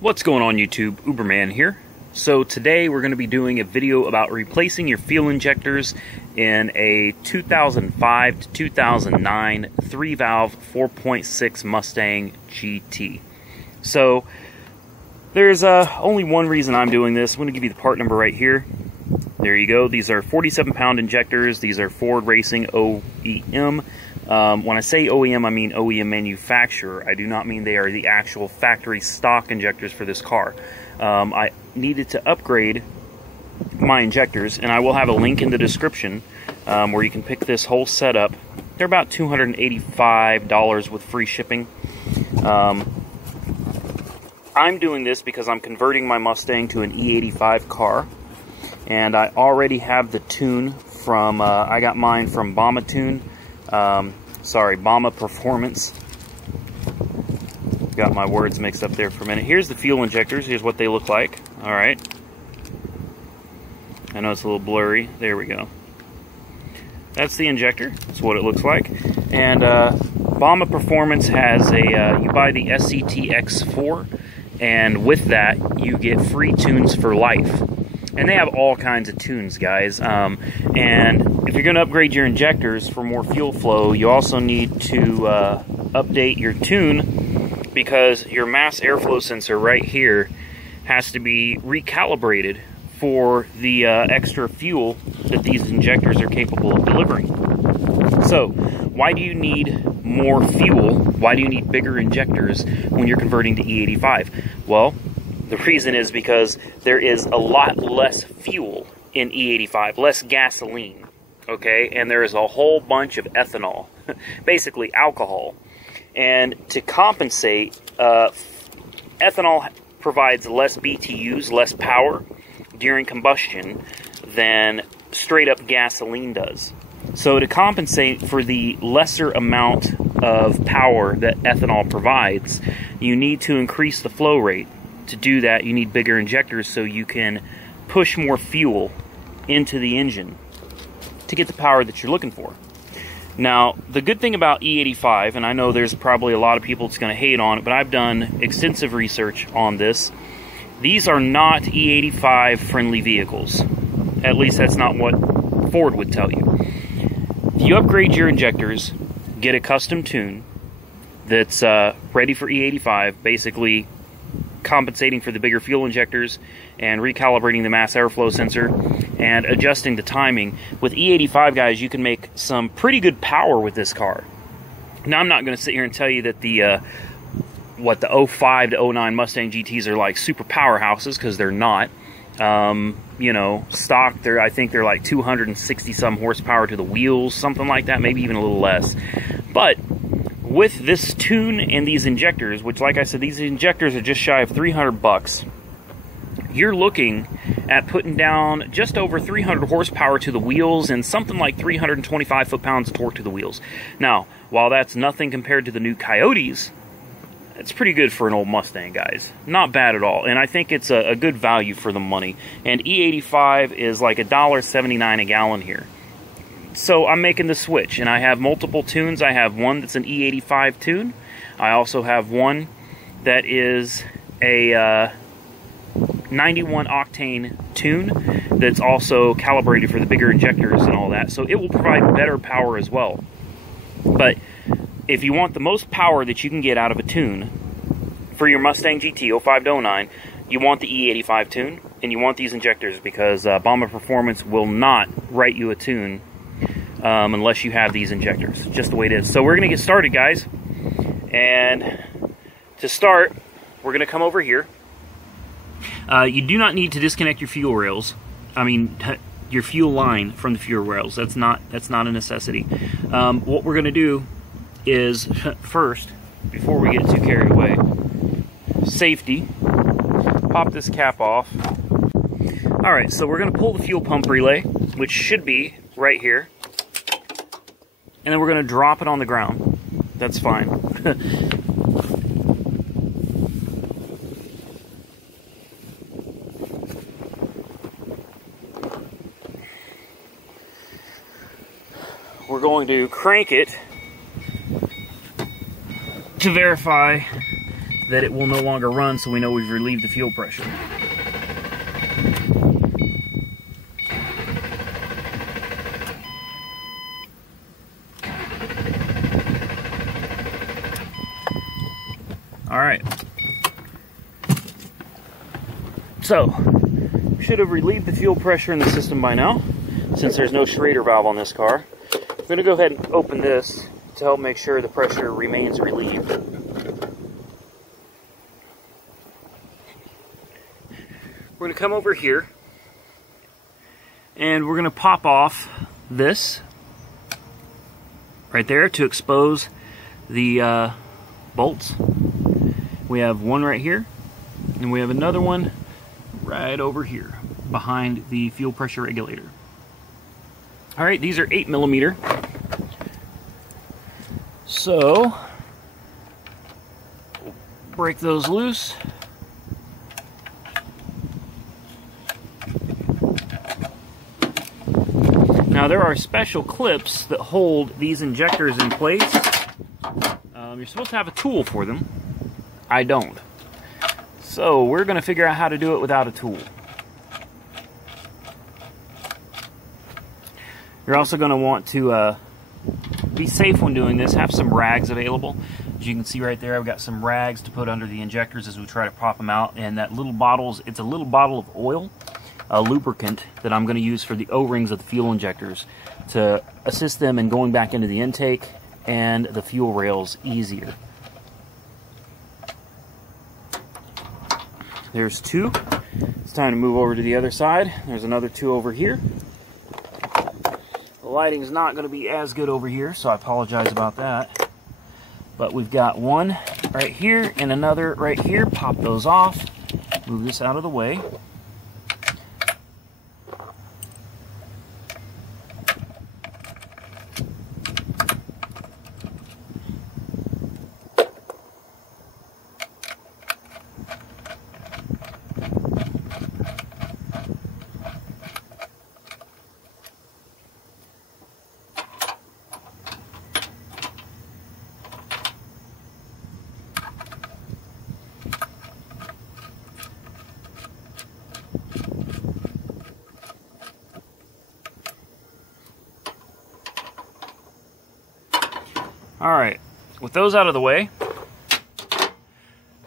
What's going on YouTube? Uberman here. So today we're going to be doing a video about replacing your fuel injectors in a 2005 to 2009 3-valve 4.6 Mustang GT. So there's only one reason I'm doing this. I'm going to give you the part number right here. There you go. These are 47-pound injectors. These are Ford Racing OEM. When I say OEM, I mean OEM manufacturer. I do not mean they are the actual factory stock injectors for this car. I needed to upgrade my injectors, and I will have a link in the description where you can pick this whole setup. They're about $285 with free shipping. I'm doing this because I'm converting my Mustang to an E85 car, and I already have the tune from, I got mine from Bama Tune. Bama Performance. Got my words mixed up there for a minute. Here's the fuel injectors. Here's what they look like. Alright. I know it's a little blurry. There we go. That's the injector. That's what it looks like. And Bama Performance has a, you buy the SCTX4, and with that you get free tunes for life. And they have all kinds of tunes, guys. And if you're going to upgrade your injectors for more fuel flow, you also need to update your tune, because your mass airflow sensor right here has to be recalibrated for the extra fuel that these injectors are capable of delivering. So, why do you need more fuel? Why do you need bigger injectors when you're converting to E85? Well, the reason is because there is a lot less fuel in E85, less gasoline, okay? And there is a whole bunch of ethanol, basically alcohol. And to compensate, ethanol provides less BTUs, less power during combustion than straight up gasoline does. So to compensate for the lesser amount of power that ethanol provides, you need to increase the flow rate. To do that, you need bigger injectors so you can push more fuel into the engine to get the power that you're looking for. Now, the good thing about E85, and I know there's probably a lot of people that's going to hate on it, but I've done extensive research on this. These are not E85 friendly vehicles. At least that's not what Ford would tell you. If you upgrade your injectors, get a custom tune that's ready for E85, basically compensating for the bigger fuel injectors and recalibrating the mass airflow sensor and adjusting the timing. With E85, guys, you can make some pretty good power with this car. Now, I'm not going to sit here and tell you that the 05 to 09 Mustang GTs are like super powerhouses, because they're not. You know, stock, I think they're like 260 some horsepower to the wheels, something like that, maybe even a little less. But with this tune and these injectors, which, like I said, these injectors are just shy of 300 bucks, you're looking at putting down just over 300 horsepower to the wheels and something like 325 foot-pounds of torque to the wheels. Now, while that's nothing compared to the new Coyotes, it's pretty good for an old Mustang, guys. Not bad at all, and I think it's a good value for the money. And E85 is like $1.79 a gallon here. So I'm making the switch, and I have multiple tunes. I have one that's an E85 tune. I also have one that is a 91 octane tune that's also calibrated for the bigger injectors and all that. So it will provide better power as well. But if you want the most power that you can get out of a tune for your Mustang GT 05 to 09, you want the E85 tune, and you want these injectors, because Bama Performance will not write you a tune unless you have these injectors. Just the way it is. So we're going to get started, guys. And to start, we're going to come over here. You do not need to disconnect your fuel rails. I mean, your fuel line from the fuel rails. That's not a necessity. What we're going to do is, first, before we get too carried away, safety, pop this cap off. Alright, so we're going to pull the fuel pump relay, which should be right here. And then we're going to drop it on the ground. That's fine. We're going to crank it to verify that it will no longer run, so we know we've relieved the fuel pressure. Alright, so we should have relieved the fuel pressure in the system by now, since there's no Schrader valve on this car. I'm going to go ahead and open this to help make sure the pressure remains relieved. We're going to come over here, and we're going to pop off this right there to expose the bolts. We have one right here, and we have another one right over here behind the fuel pressure regulator. All right, these are 8mm. So, break those loose. Now there are special clips that hold these injectors in place. You're supposed to have a tool for them. I don't. So we're going to figure out how to do it without a tool. You're also going to want to be safe when doing this. Have some rags available. As you can see right there, I've got some rags to put under the injectors as we try to pop them out. And that little bottle's, it's a little bottle of oil, a lubricant that I'm going to use for the O-rings of the fuel injectors to assist them in going back into the intake and the fuel rails easier. There's two. It's time to move over to the other side. There's another two over here. The lighting's not going to be as good over here, so I apologize about that. But we've got one right here and another right here. Pop those off. Move this out of the way. Alright, with those out of the way,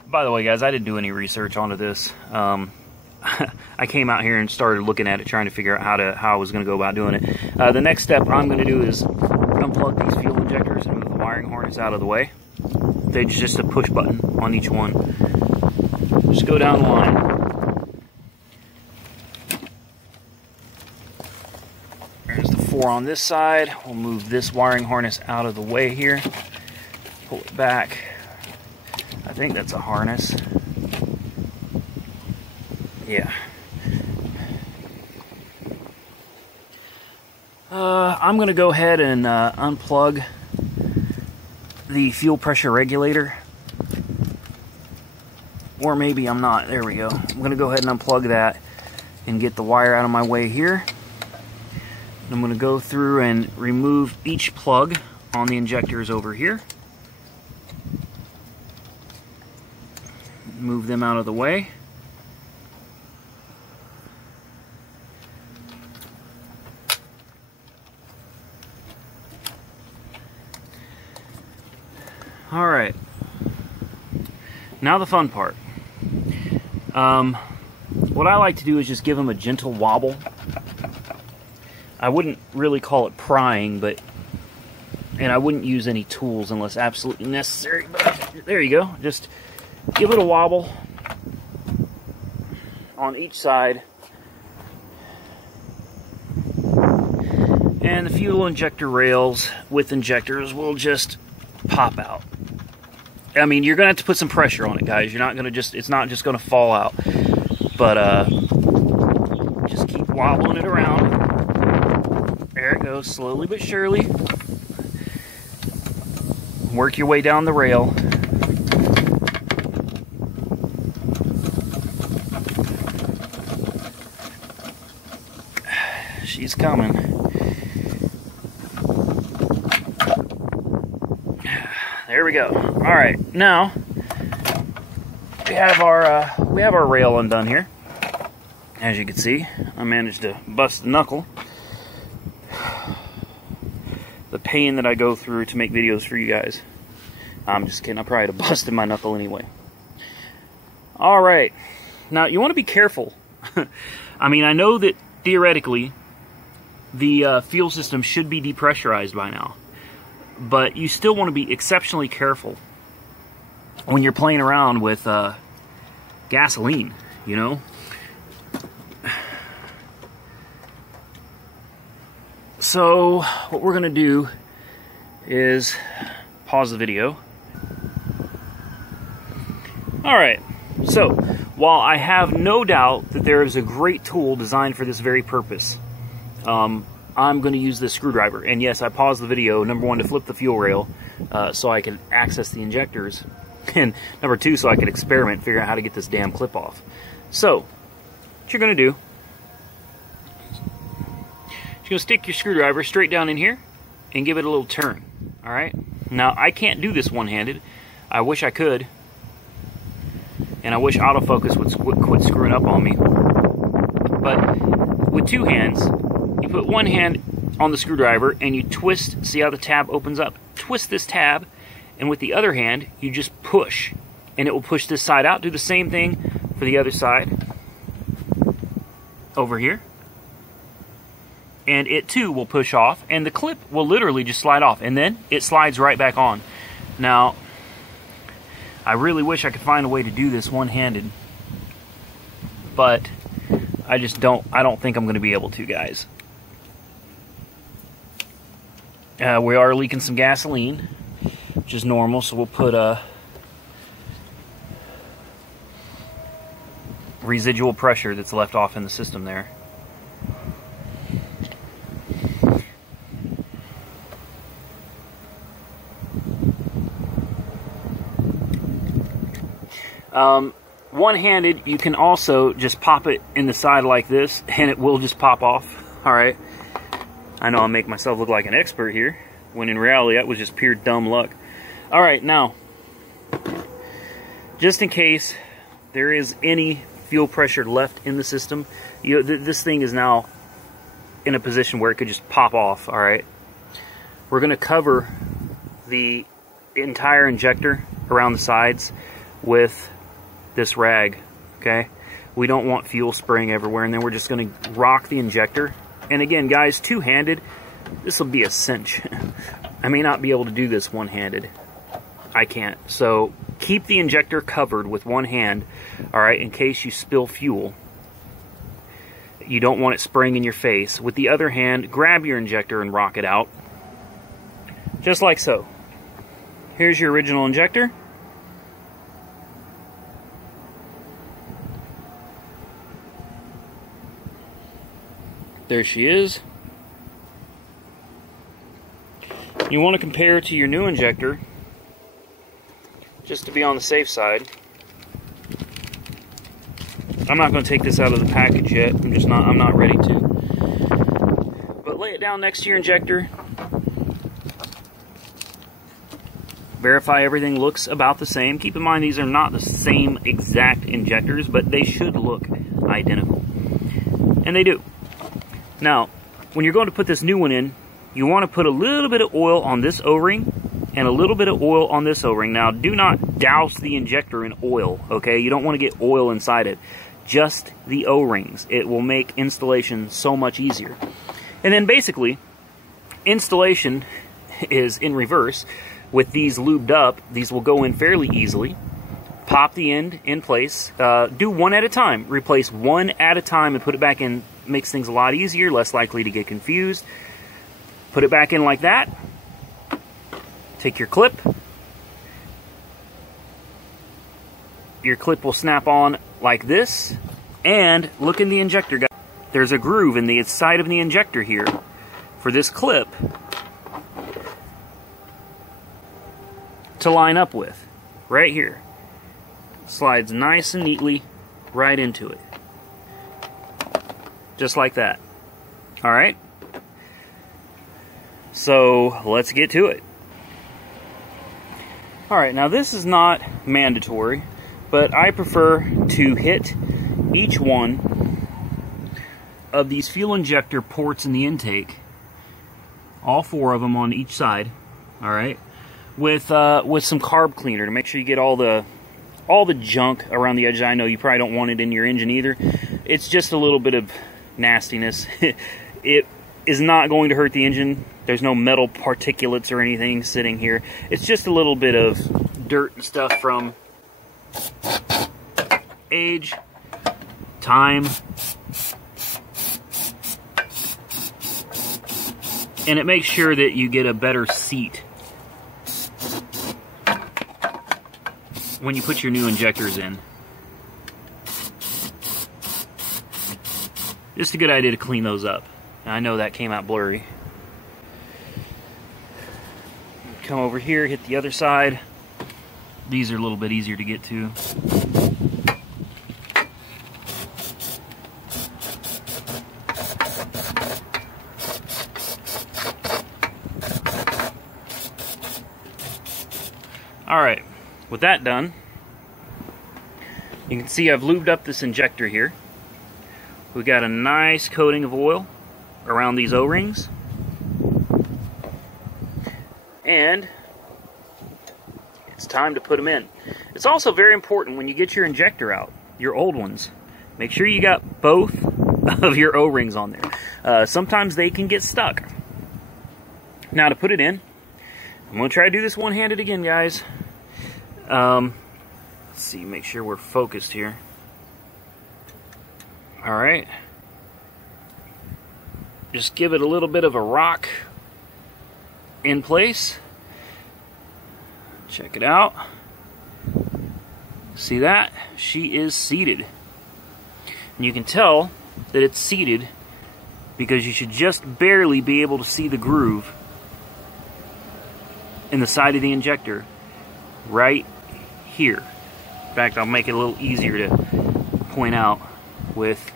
by the way guys, I didn't do any research onto this. I came out here and started looking at it, trying to figure out how I was going to go about doing it. The next step I'm going to do is unplug these fuel injectors and move the wiring harness out of the way. There's just a push button on each one. Just go down the line. There's the 4 on this side. We'll move this wiring harness out of the way here. Pull it back. I think that's a harness. Yeah. I'm going to go ahead and unplug the fuel pressure regulator. Or maybe I'm not. There we go. I'm going to go ahead and unplug that and get the wire out of my way here. I'm going to go through and remove each plug on the injectors over here. Move them out of the way. Alright. Now the fun part. What I like to do is just give them a gentle wobble. I wouldn't really call it prying, and I wouldn't use any tools unless absolutely necessary, but there you go. Just give it a wobble on each side, and the fuel injector rails with injectors will just pop out. I mean, you're gonna have to put some pressure on it, guys. You're not gonna it's not just gonna fall out, but just keep wobbling it around. There it goes, slowly but surely. Work your way down the rail. She's coming. There we go. Alright, now we have our rail undone here. As you can see, I managed to bust a knuckle. The pain that I go through to make videos for you guys. I'm just kidding. I probably have busted my knuckle anyway. All right. Now, you want to be careful. I mean, I know that theoretically the fuel system should be depressurized by now, but you still want to be exceptionally careful when you're playing around with gasoline, you know? So, what we're going to do is pause the video. Alright, so, while I have no doubt that there is a great tool designed for this very purpose, I'm going to use this screwdriver. And yes, I paused the video, number one, to flip the fuel rail so I could access the injectors, and number two, so I could experiment, figure out how to get this damn clip off. So, what you're going to do, you're going to stick your screwdriver straight down in here and give it a little turn. Alright? Now, I can't do this one-handed. I wish I could. And I wish autofocus would quit screwing up on me. But with two hands, you put one hand on the screwdriver and you twist. See how the tab opens up? Twist this tab, and with the other hand, you just push. And it will push this side out. Do the same thing for the other side. Over here. And it too will push off, and the clip will literally just slide off, and then it slides right back on. Now, I really wish I could find a way to do this one-handed, but I don't think I'm going to be able to, guys. We are leaking some gasoline, which is normal, so we'll put residual pressure that's left off in the system there. One-handed, you can also just pop it in the side like this, and it will just pop off. Alright, I know I make myself look like an expert here, when in reality that was just pure dumb luck. Alright, now, just in case there is any fuel pressure left in the system, this thing is now in a position where it could just pop off. Alright, we're going to cover the entire injector around the sides with this rag, okay? We don't want fuel spraying everywhere, and then we're just going to rock the injector. And again, guys, two-handed, this will be a cinch. I may not be able to do this one-handed. I can't. So keep the injector covered with one hand, all right, in case you spill fuel. You don't want it spraying in your face. With the other hand, grab your injector and rock it out, just like so. Here's your original injector. There she is. You want to compare it to your new injector, just to be on the safe side. I'm not going to take this out of the package yet. I'm not ready to. But lay it down next to your injector. Verify everything looks about the same. Keep in mind these are not the same exact injectors, but they should look identical. And they do. Now, when you're going to put this new one in, you want to put a little bit of oil on this O-ring and a little bit of oil on this O-ring. Now, do not douse the injector in oil, okay? You don't want to get oil inside it. Just the O-rings. It will make installation so much easier. And then basically, installation is in reverse. With these lubed up, these will go in fairly easily. Pop the end in place. Do one at a time. Replace one at a time and put it back in. Makes things a lot easier, less likely to get confused. Put it back in like that. Take your clip. Your clip will snap on like this. And look in the injector, guys. There's a groove in the side of the injector here for this clip to line up with. Right here. Slides nice and neatly right into it. Just like that. Alright? So, let's get to it. Alright, now this is not mandatory, but I prefer to hit each one of these fuel injector ports in the intake, all 4 of them on each side, all right, with some carb cleaner to make sure you get all the junk around the edge. I know you probably don't want it in your engine either. It's just a little bit of nastiness. It is not going to hurt the engine. There's no metal particulates or anything sitting here. It's just a little bit of dirt and stuff from age, time, and it makes sure that you get a better seat when you put your new injectors in. Just a good idea to clean those up. I know that came out blurry. Come over here, hit the other side. These are a little bit easier to get to. Alright, with that done, you can see I've lubed up this injector here. We got a nice coating of oil around these O-rings. And it's time to put them in. It's also very important when you get your injector out, your old ones, make sure you got both of your O-rings on there. Sometimes they can get stuck. Now to put it in, I'm going to try to do this one-handed again, guys. Let's see, make sure we're focused here. Alright. Just give it a little bit of a rock in place. Check it out. See that? She is seated. And you can tell that it's seated because you should just barely be able to see the groove in the side of the injector right here. In fact, I'll make it a little easier to point out with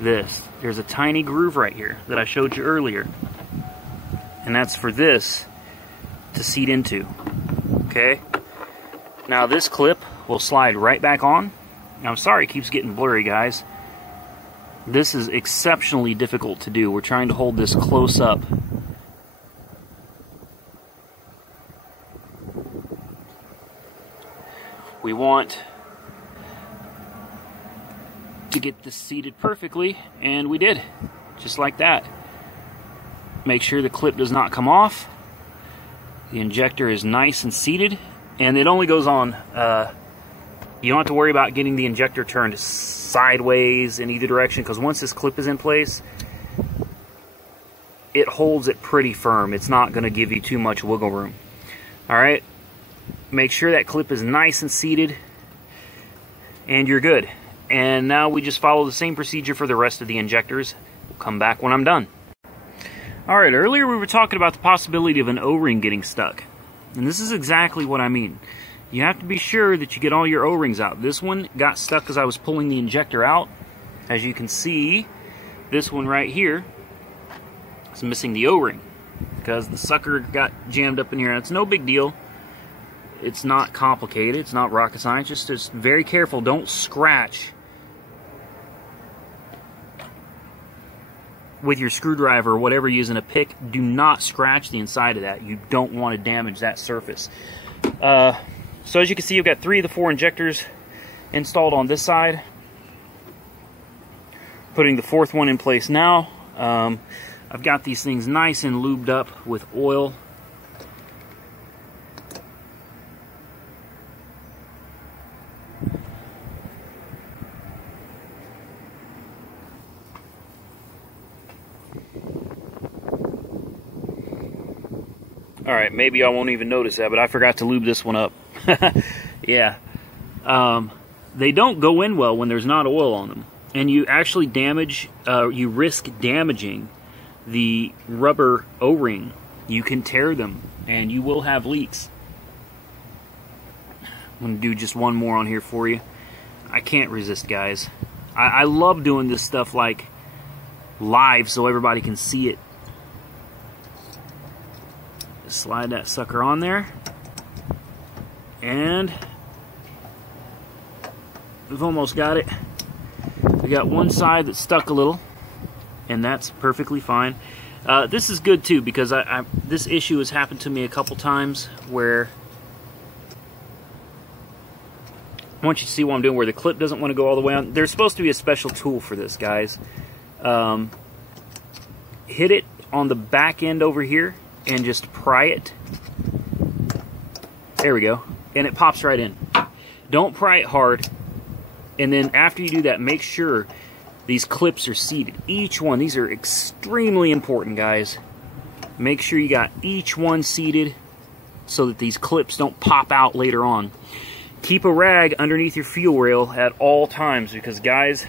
this. There's a tiny groove right here that I showed you earlier, and that's for this to seat into. Okay, now this clip will slide right back on. Now, I'm sorry it keeps getting blurry, guys. This is exceptionally difficult to do. We're trying to hold this close up. We want to get this seated perfectly, and we did, just like that. Make sure the clip does not come off. The injector is nice and seated, and it only goes on. You don't have to worry about getting the injector turned sideways in either direction, because once this clip is in place, it holds it pretty firm. It's not going to give you too much wiggle room. Alright, make sure that clip is nice and seated, and you're good. And now we just follow the same procedure for the rest of the injectors. We'll come back when I'm done. Alright, earlier we were talking about the possibility of an O-ring getting stuck. And this is exactly what I mean. You have to be sure that you get all your O-rings out. This one got stuck as I was pulling the injector out. As you can see, this one right here is missing the O-ring because the sucker got jammed up in here. It's no big deal. It's not complicated. It's not rocket science. Just very careful. Don't scratch with your screwdriver or whatever you're using, a pick. Do not scratch the inside of that. You don't want to damage that surface. So as you can see, you've got 3 of the 4 injectors installed on this side. Putting the 4th one in place now. I've got these things nice and lubed up with oil. Alright, maybe I won't even notice that, but I forgot to lube this one up. Yeah. They don't go in well when there's not oil on them. And you actually you risk damaging the rubber O-ring. You can tear them, and you will have leaks. I'm going to do just one more on here for you. I can't resist, guys. I love doing this stuff like live so everybody can see it. Just slide that sucker on there, and we've almost got it. We got one side that's stuck a little, and that's perfectly fine. This is good too, because this issue has happened to me a couple times where, I want you to see what I'm doing, where the clip doesn't want to go all the way on. There's supposed to be a special tool for this, guys. Hit it on the back end over here and just pry it. There we go. And it pops right in. Don't pry it hard. And then after you do that, make sure these clips are seated. Each one. These are extremely important, guys. Make sure you got each one seated so that these clips don't pop out later on. Keep a rag underneath your fuel rail at all times, because, guys,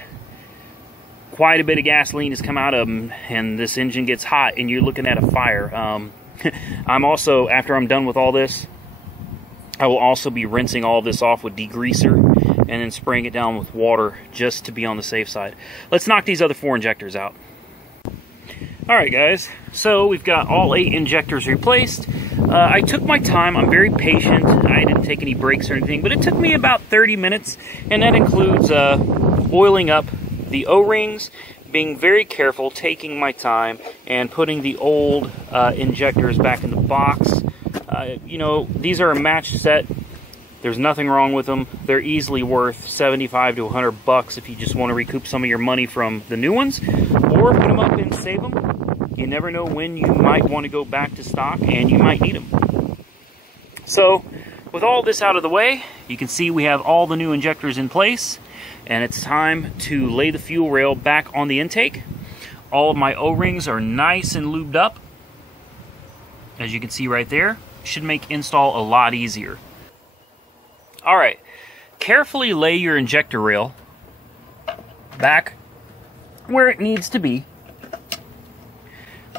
quite a bit of gasoline has come out of them, and this engine gets hot and you're looking at a fire. I'm also, after I'm done with all this, I will also be rinsing all of this off with degreaser and then spraying it down with water just to be on the safe side. Let's knock these other 4 injectors out. Alright guys, so we've got all 8 injectors replaced. I took my time. I'm very patient. I didn't take any breaks or anything, but it took me about 30 minutes, and that includes oiling up the O-rings, being very careful, taking my time, and putting the old injectors back in the box. You know, these are a matched set. There's nothing wrong with them. They're easily worth $75 to $100 if you just want to recoup some of your money from the new ones, or put them up and save them. You never know when you might want to go back to stock, and you might need them. So, with all this out of the way, you can see we have all the new injectors in place, and it's time to lay the fuel rail back on the intake. All of my O-rings are nice and lubed up, as you can see right there. Should make install a lot easier. Alright, carefully lay your injector rail back where it needs to be.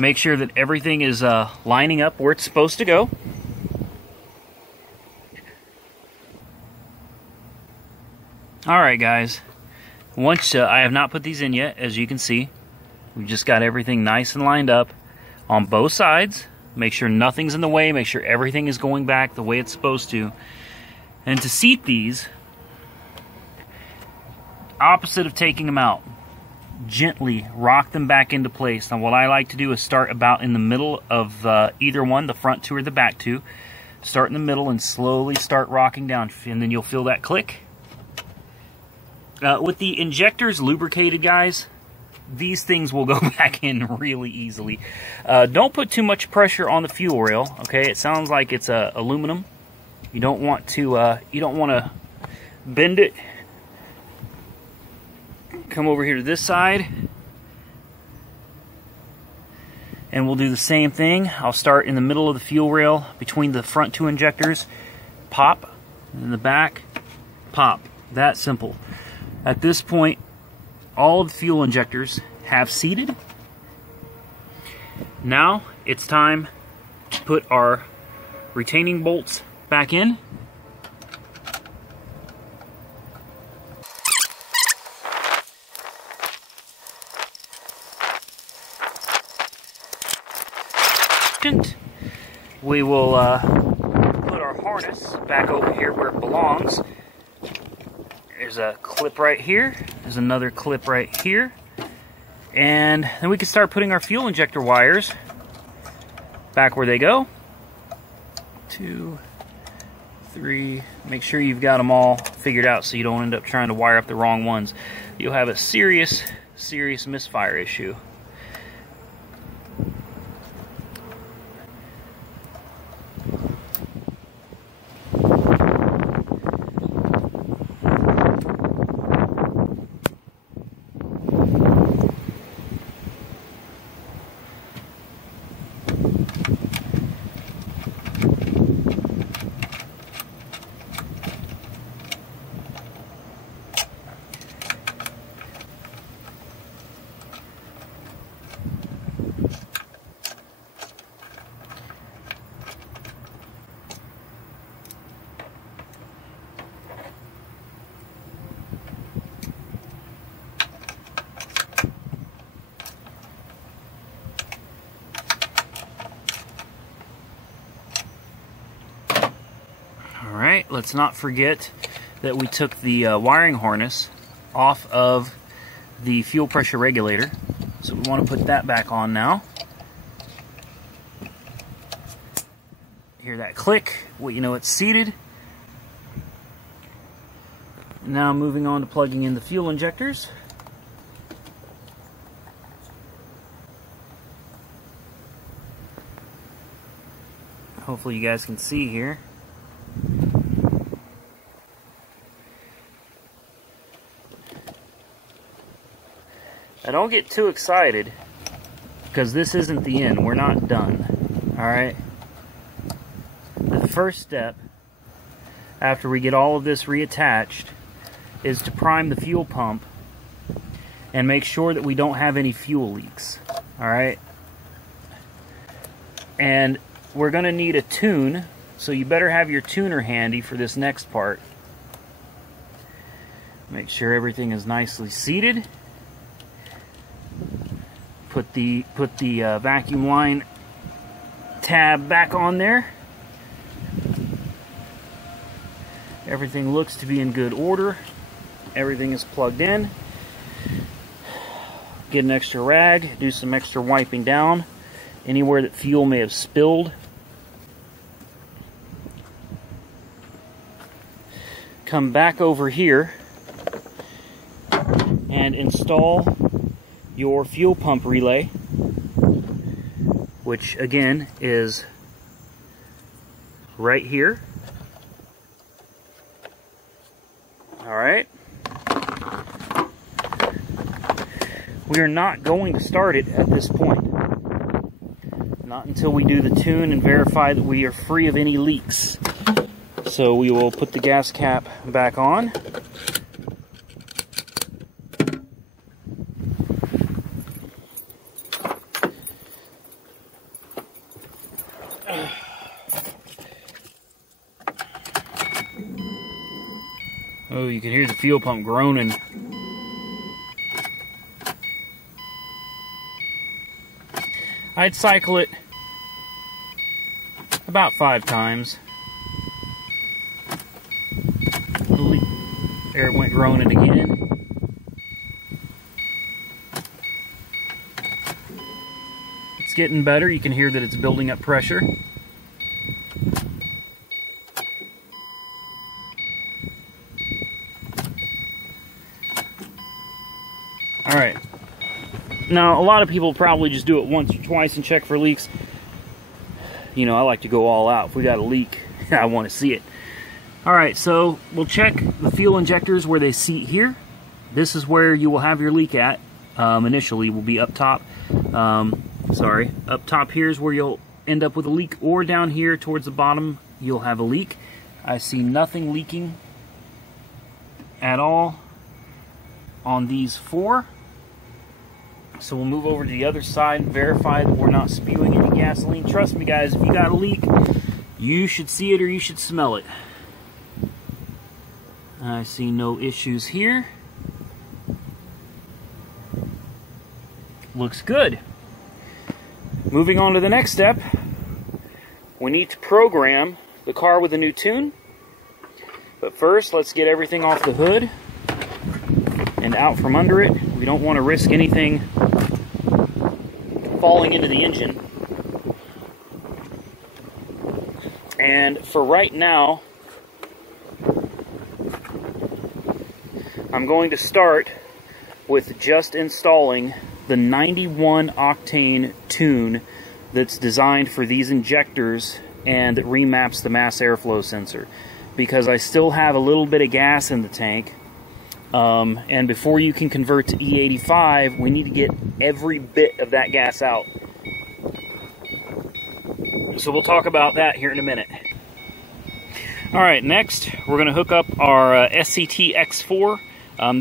Make sure that everything is lining up where it's supposed to go. Alright guys, once I have not put these in yet, as you can see. We've just got everything nice and lined up on both sides. Make sure nothing's in the way, make sure everything is going back the way it's supposed to. And to seat these, opposite of taking them out, gently rock them back into place. Now what I like to do is start about in the middle of either one, the front two or the back two. Start in the middle and slowly start rocking down, and then you'll feel that click. With the injectors lubricated, guys, these things will go back in really easily. Don't put too much pressure on the fuel rail, okay? It sounds like it's aluminum. You don't want to bend it. Come over here to this side, and we'll do the same thing. I'll start in the middle of the fuel rail between the front 2 injectors, pop, and in the back, pop. That simple. At this point, all of the fuel injectors have seated. Now it's time to put our retaining bolts back in. We will put our harness back over here where it belongs. There's a clip right here. There's another clip right here. And then we can start putting our fuel injector wires back where they go. 2, 3. Make sure you've got them all figured out so you don't end up trying to wire up the wrong ones. You'll have a serious misfire issue. Alright, let's not forget that we took the wiring harness off of the fuel pressure regulator. So we want to put that back on now. Hear that click? Well, you know it's seated. Now moving on to plugging in the fuel injectors. Hopefully you guys can see here. Now don't get too excited, because this isn't the end. We're not done. Alright? The first step, after we get all of this reattached, is to prime the fuel pump and make sure that we don't have any fuel leaks. Alright? And we're going to need a tune, so you better have your tuner handy for this next part. Make sure everything is nicely seated. Put the vacuum line tab back on there. Everything looks to be in good order. Everything is plugged in. Get an extra rag, do some extra wiping down anywhere that fuel may have spilled. Come back over here and install your fuel pump relay, which again is right here. Alright. We are not going to start it at this point. Not until we do the tune and verify that we are free of any leaks. So we will put the gas cap back on. Oh, you can hear the fuel pump groaning. I'd cycle it about 5 times. There it went groaning again. It's getting better. You can hear that it's building up pressure. Alright. Now, a lot of people probably just do it once or twice and check for leaks. You know, I like to go all out. If we got a leak, I want to see it. Alright, so we'll check the fuel injectors where they seat here. This is where you will have your leak at. Initially, will be up top. Up top here is where you'll end up with a leak, or down here towards the bottom, you'll have a leak. I see nothing leaking at all on these 4. So we'll move over to the other side and verify that we're not spewing any gasoline. Trust me guys, if you got a leak, you should see it or you should smell it. I see no issues here. Looks good. Moving on to the next step, we need to program the car with a new tune. But first, let's get everything off the hood and out from under it. We don't want to risk anything falling into the engine. And for right now, I'm going to start with just installing the 91 octane tune that's designed for these injectors and that remaps the mass airflow sensor, because I still have a little bit of gas in the tank. And before you can convert to E85, we need to get every bit of that gas out. So we'll talk about that here in a minute. Alright, next we're going to hook up our SCT X4.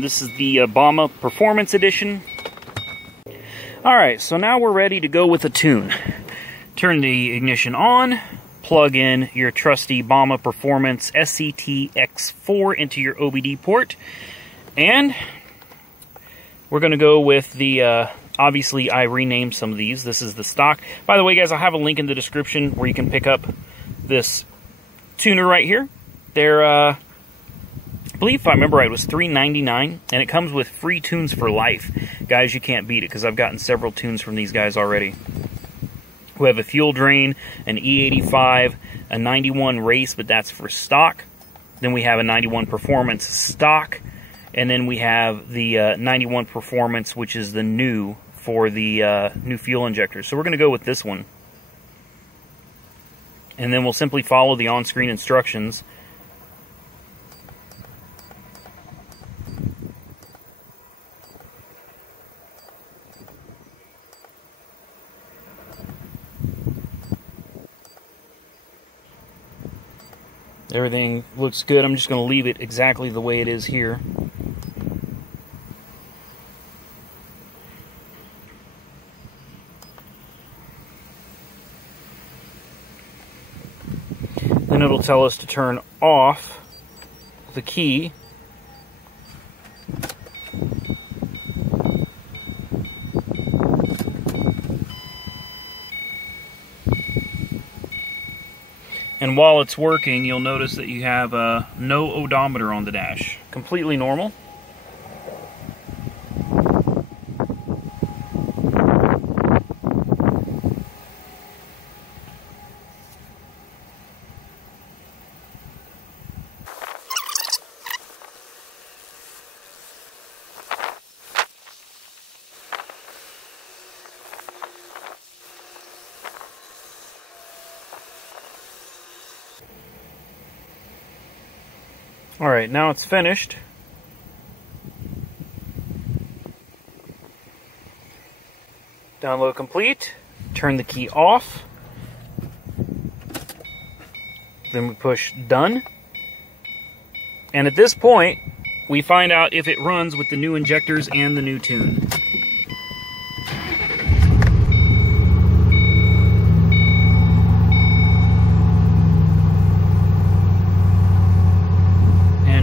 This is the Bama Performance Edition. Alright, so now we're ready to go with the tune. Turn the ignition on, plug in your trusty Bama Performance SCT X4 into your OBD port, and we're going to go with the, obviously I renamed some of these. This is the stock. By the way guys, I'll have a link in the description where you can pick up this tuner right here. They're believe, if I remember right, it was $3.99, and it comes with free tunes for life. Guys, you can't beat it, because I've gotten several tunes from these guys already. We have a fuel drain, an E85, a 91 race, but that's for stock. Then we have a 91 performance stock, and then we have the 91 performance, which is the new for the new fuel injectors. So we're going to go with this one. And then we'll simply follow the on-screen instructions. Everything looks good. I'm just going to leave it exactly the way it is here. Then it'll tell us to turn off the key. And while it's working, you'll notice that you have no odometer on the dash. Completely normal. Alright, now it's finished. Download complete. Turn the key off. Then we push done. And at this point, we find out if it runs with the new injectors and the new tune.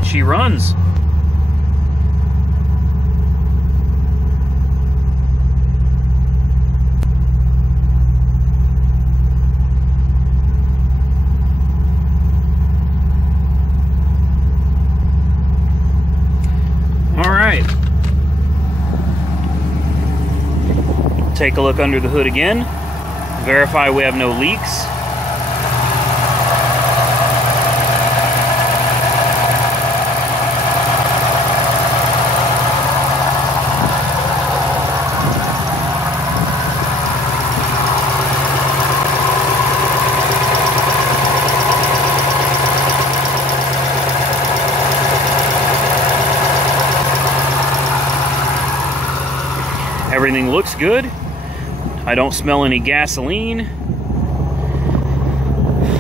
She runs. All right. Take a look under the hood again. Verify we have no leaks. Everything looks good. I don't smell any gasoline.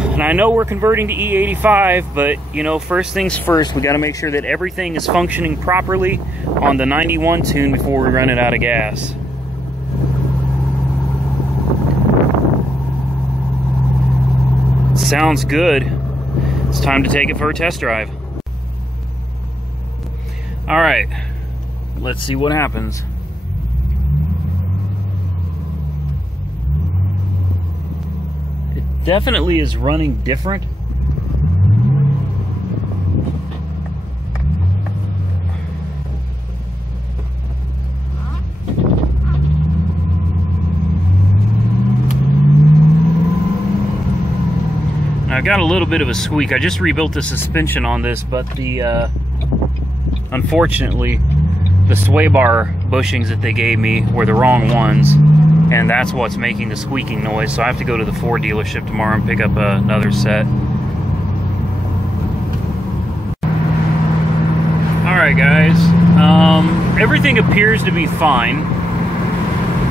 And I know we're converting to E85, but you know, first things first, we got to make sure that everything is functioning properly on the 91 tune before we run it out of gas. Sounds good. It's time to take it for a test drive. All right, let's see what happens. Definitely is running different. Now, I got a little bit of a squeak. I just rebuilt the suspension on this, but the unfortunately the sway bar bushings that they gave me were the wrong ones. And that's what's making the squeaking noise. So I have to go to the Ford dealership tomorrow and pick up another set. Alright guys, everything appears to be fine.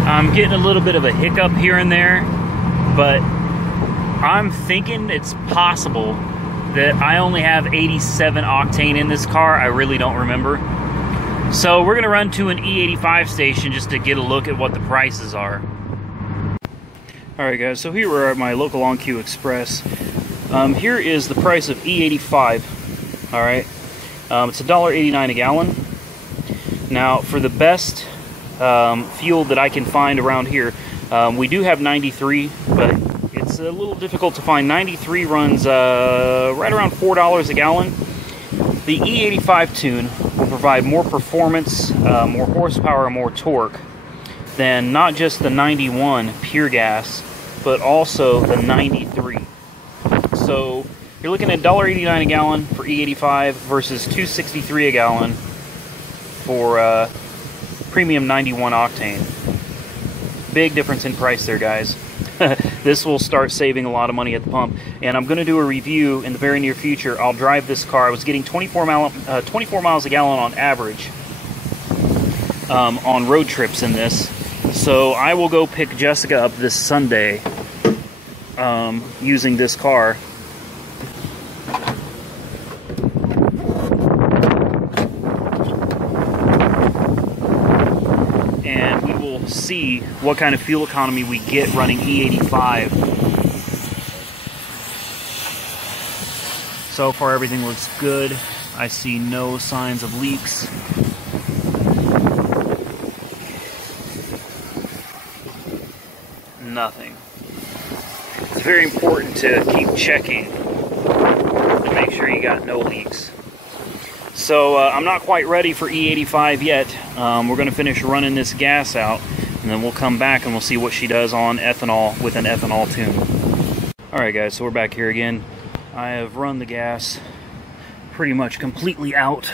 I'm getting a little bit of a hiccup here and there, but I'm thinking it's possible that I only have 87 octane in this car. I really don't remember. So we're going to run to an E85 station just to get a look at what the prices are. Alright guys, so here we're at my local OnQ Express. Here is the price of E85. Alright, it's $1.89 a gallon. Now for the best fuel that I can find around here, we do have 93, but it's a little difficult to find. 93 runs right around $4 a gallon. The E85 tune will provide more performance, more horsepower, and more torque than not just the 91 pure gas, but also the 93. So you're looking at $1.89 a gallon for E85 versus $2.63 a gallon for premium 91 octane. Big difference in price there, guys. This will start saving a lot of money at the pump, and I'm going to do a review in the very near future. I'll drive this car. I was getting 24 miles a gallon on average on road trips in this. So I will go pick Jessica up this Sunday using this car. And we will see what kind of fuel economy we get running E85. So far everything looks good. I see no signs of leaks. Nothing. It's very important to keep checking to make sure you got no leaks. So I'm not quite ready for E85 yet. We're going to finish running this gas out, and then we'll come back and we'll see what she does on ethanol with an ethanol tune. Alright guys, so we're back here again. I have run the gas pretty much completely out.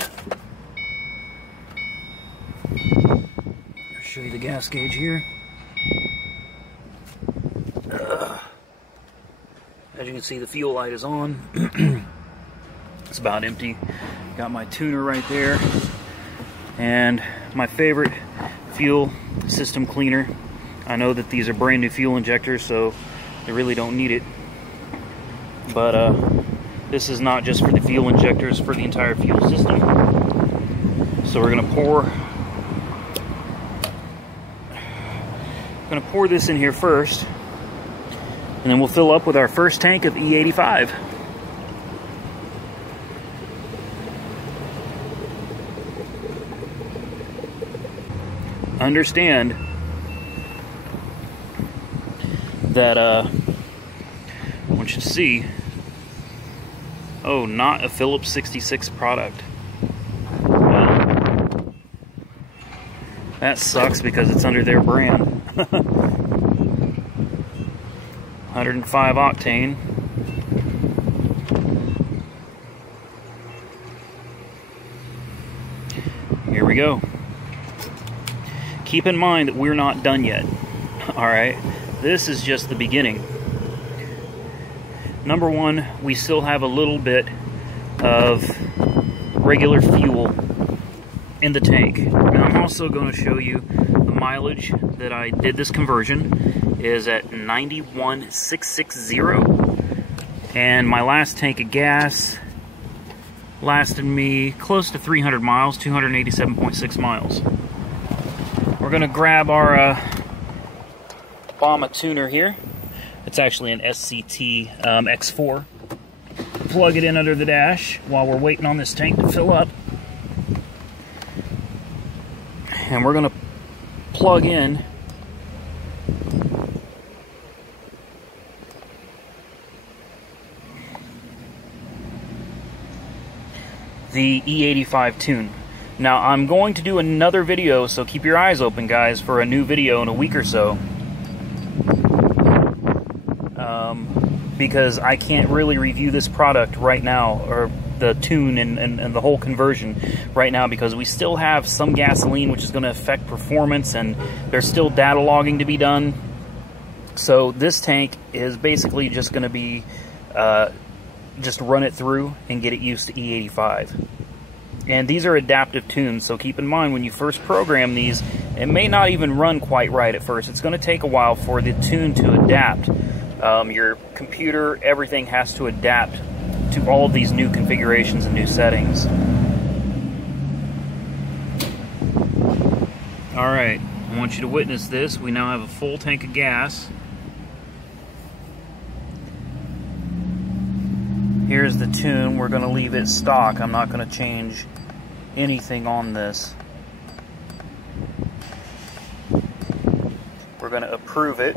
I'll show you the gas gauge here. As you can see, the fuel light is on. It's about empty. Got my tuner right there. And my favorite fuel system cleaner. I know that these are brand new fuel injectors, so they really don't need it. But this is not just for the fuel injectors, for the entire fuel system. So we're gonna pour this in here first, and then we'll fill up with our first tank of E85. Understand that I want you to see, oh, not a Phillips 66 product. Well, that sucks because it's under their brand. 105 octane. Here we go. Keep in mind that we're not done yet. Alright, this is just the beginning. Number one, we still have a little bit of regular fuel in the tank. Now I'm also going to show you the mileage that I did this conversion is at 91,660, and my last tank of gas lasted me close to 300 miles, 287.6 miles. We're going to grab our Bama tuner here. It's actually an SCT X4. Plug it in under the dash while we're waiting on this tank to fill up. And we're going to plug in the E85 tune. Now I'm going to do another video, so keep your eyes open, guys, for a new video in a week or so. Because I can't really review this product right now, or the tune and the whole conversion right now, because we still have some gasoline which is going to affect performance, and there's still data logging to be done. So this tank is basically just going to be just run it through and get it used to E85. And these are adaptive tunes, so keep in mind when you first program these, it may not even run quite right at first. It's going to take a while for the tune to adapt. Your computer, everything has to adapt to all of these new configurations and new settings. Alright, I want you to witness this. We now have a full tank of gas. Here's the tune. We're going to leave it stock. I'm not going to change anything on this. We're going to approve it.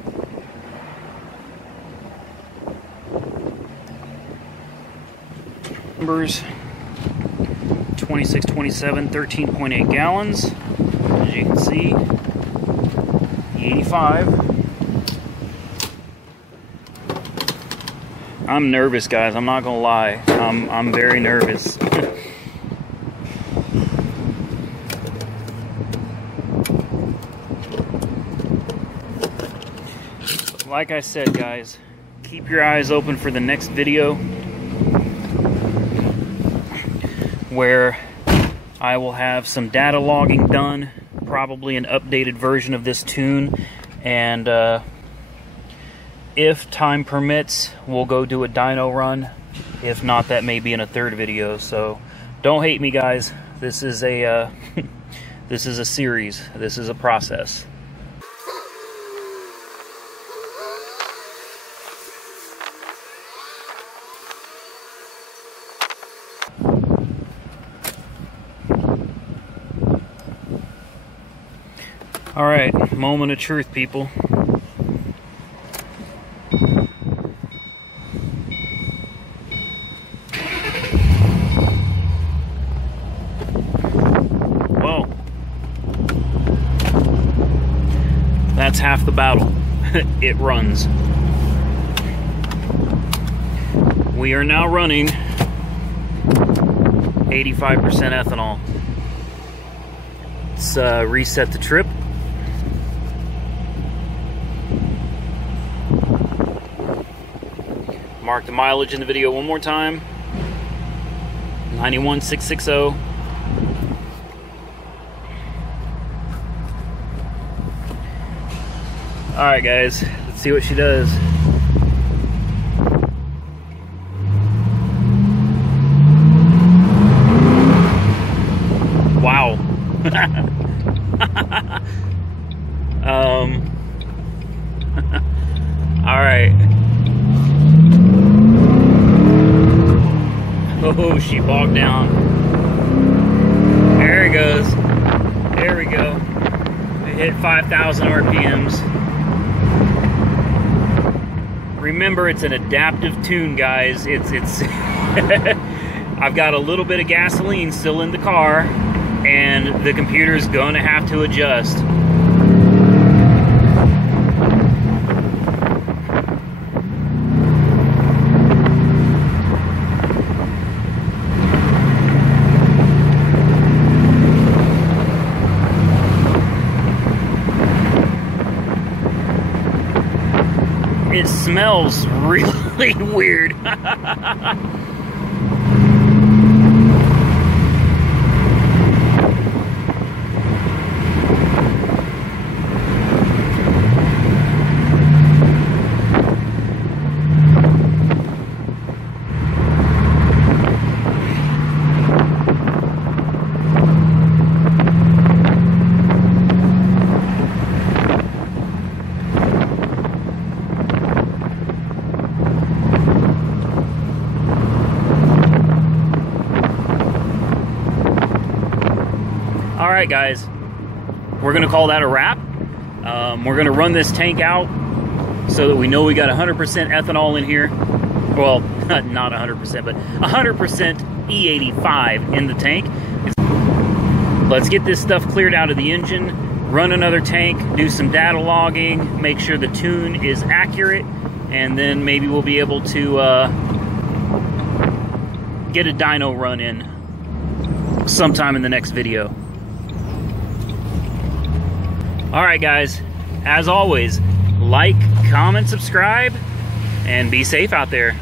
Numbers. 26, 27, 13.8 gallons. As you can see, E85. I'm nervous, guys. I'm not gonna lie. I'm very nervous. Like I said, guys, keep your eyes open for the next video where I will have some data logging done, probably an updated version of this tune, and if time permits, we'll go do a dyno run. If not, that may be in a third video. So don't hate me, guys. This is a this is a series. This is a process. All right, moment of truth, people. Well, that's half the battle. It runs. We are now running 85% ethanol. Let's reset the trip. Mark the mileage in the video one more time. 91,660. Alright, guys, let's see what she does. Wow. Alright. Oh, she bogged down. There it goes. There we go. It hit 5,000 RPMs. Remember, it's an adaptive tune, guys. It's I've got a little bit of gasoline still in the car, and the computer's going to have to adjust. It smells really weird. Alright, guys, we're going to call that a wrap. We're going to run this tank out so that we know we got 100% ethanol in here. Well, not 100%, but 100% E85 in the tank. Let's get this stuff cleared out of the engine, run another tank, do some data logging, make sure the tune is accurate, and then maybe we'll be able to get a dyno run in sometime in the next video. Alright, guys, as always, like, comment, subscribe, and be safe out there.